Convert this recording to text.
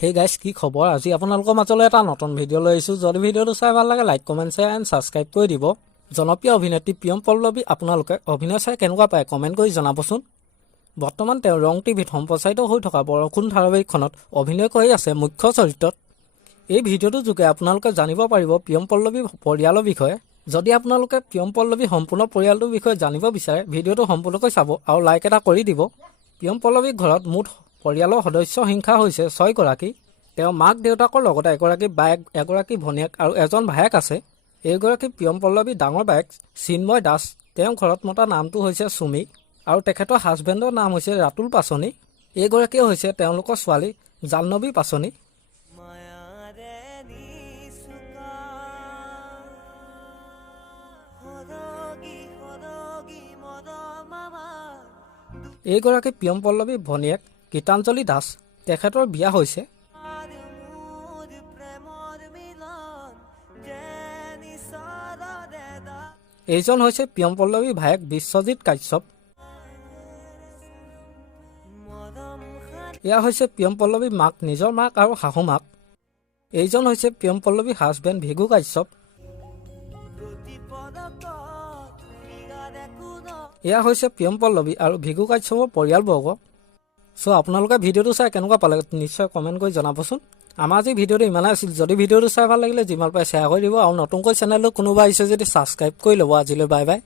Hey guys, কি খবৰ? আজি আপোনালোকৰ মাজলৈ এটা নতুন ভিডিও লৈ আহিছো। যদি ভিডিওটো চাই ভাল লাগে like, comment, share and subscribe কৰি দিব। জনপ্ৰিয় অভিনেত্ৰী প্ৰিয়ম পল্লৱী আপোনালোকে অভিনয় চাই কেনেকুৱা পায় কমেন্ট কৰি জনাবচোন। বৰ্তমান তেওঁ ৰং টিভিত সম্প্ৰচাৰিত হৈ থকা বৰষুণ ধাৰাবাহিকখনত অভিনয় কৰি আছে মুখ্য চৰিত্ৰত। এই ভিডিওটোৰ যোগে আপোনালোকে জানিব পাৰিব প্ৰিয়ম পল্লৱী পৰিয়ালৰ বিষয়ে। যদি আপোনালোকে প্ৰিয়ম পল্লৱী সম্পূৰ্ণ পৰিয়ালটোৰ বিষয়ে জানিব বিচাৰে ভিডিওটো সম্পূৰ্ণকৈ চাব আৰু লাইক এটা কৰি দিব। প্ৰিয়ম পল্লৱীৰ ঘৰত মুঠ পৰিয়ালৰ সদস্য সংখ্যা হৈছে 6 গৰাকী। তেওঁ মাক দেউতাকৰ লগতে এগৰাকী বায়েক, এগৰাকী ভনীয়েক আৰু এজন ভায়েক আছে। এইগৰাকী প্ৰিয়ম পল্লৱীৰ ডাঙৰ বায়েক চিন্ময় দাস। তেওঁ ঘৰত মতা নামটো হৈছে সুমি আৰু তেখেতৰ হাজবেণ্ডৰ নাম হৈছে ৰাতুল পাচনি। এইগৰাকী হৈছে তেওঁলোকৰ ছোৱালী জাহ্নৱী পাচনি। এইগৰাকী প্ৰিয়ম পল্লৱীৰ ভনীয়েক গীতাঞ্জলি দাস। তেখেতৰ বিয়া হৈছে। এইজন হৈছে প্ৰিয়ম পল্লৱীৰ ভায়েক বিশ্বজিৎ কাশ্যপ। এয়া হৈছে প্ৰিয়ম পল্লৱীৰ মাক, নিজৰ মাক আৰু শাহু মাক। এইজন হৈছে প্ৰিয়ম পল্লৱীৰ হাজবেণ্ড ভিগু কাশ্যপ। এয়া হৈছে প্ৰিয়ম পল্লৱী আৰু ভিগু কাশ্যপৰ পৰিয়ালবৰ্গ। সো আপোনালোকে ভিডিওটো চাই কেনেকুৱা পালে নিশ্চয় কমেণ্ট কৰি জনাবচোন। আমাৰ আজি ভিডিওটো ইমানেই আছিল। যদি ভিডিওটো চাই ভাল লাগিলে যিমান পাৰে শ্বেয়াৰ কৰি দিব আৰু নতুনকৈ চেনেলটো কোনোবা আহিছে যদি ছাবস্ক্ৰাইব কৰি ল'ব। আজিলৈ বাই বাই।